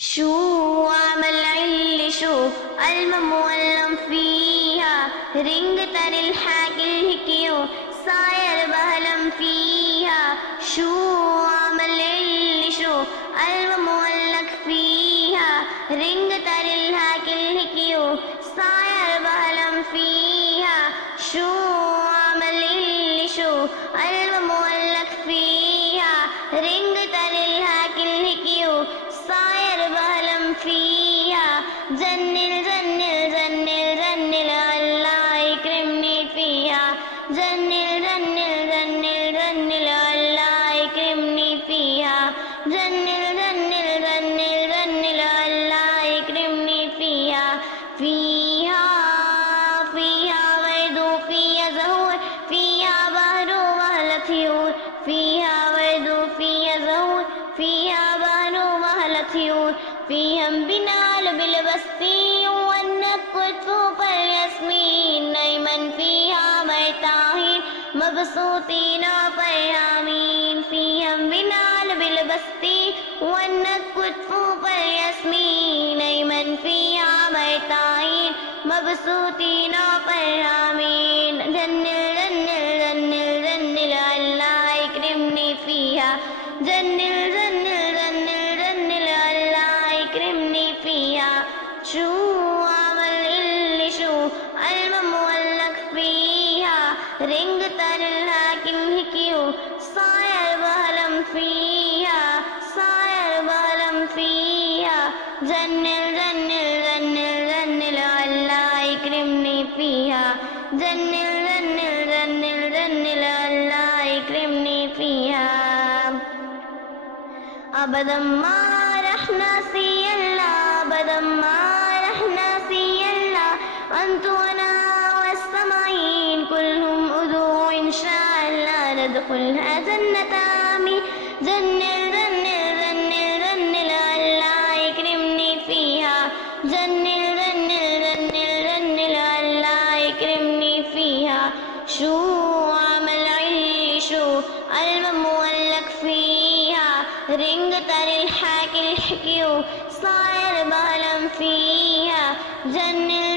شو عمل علي شو الممولم فيها رنجة الحاكي الهكيو صاير بهلم فيها شو عمل علي شو الممولك فيها رنجة الحاكي الهكيو صاير بهلم فيها شو عمل علي شو الممولك فيها رنجة الحاكي الهكيو صاير بهلم فيها جنل جنل جنل جنل الله يكرمني فيها جنل جنل جنل جنل الله يكرمني فيها جنل جنل جنل جنل الله يكرمني فيها فيها فيها ورد فيها زهور فيها بحر وأهل طيور فيها ورد فيها زهور فيها بحر وأهل طيور فيها بنال بالبستي والنكت فوق الياسمين نيما فيها مرتاحين مبسوطين فرحانين فيها بنال بالبستي والنكت فوق الياسمين نيما فيها مرتاحين مبسوطين فرحانين جنل جنل جنل جنل الله يكرمني فيها جنل جنل جنل جنل الله يكرمني فيها شو عمل اللي شو الممولك فيها رنج تر الحاكم هكيو صاير بهلم فيها صاير بهلم فيها جنل جنل جنل جنل الله يكرمني فيها جنل جنل جنل جنل الله يكرمني فيها أبدا ما رح ناسي الله أبدا ما رح ناسي الله أنت وأنا والسماعين كلهم أدعو إن شاء الله ندخلها جنة آمين جنل جنل جنل جنل الله يكرمني فيها جنل جنل جنل جنل الله يكرمني فيها شو عمل علي شو الممولك فيها رنج تر الحاكي الحكيو صاير بهلم فيها جنل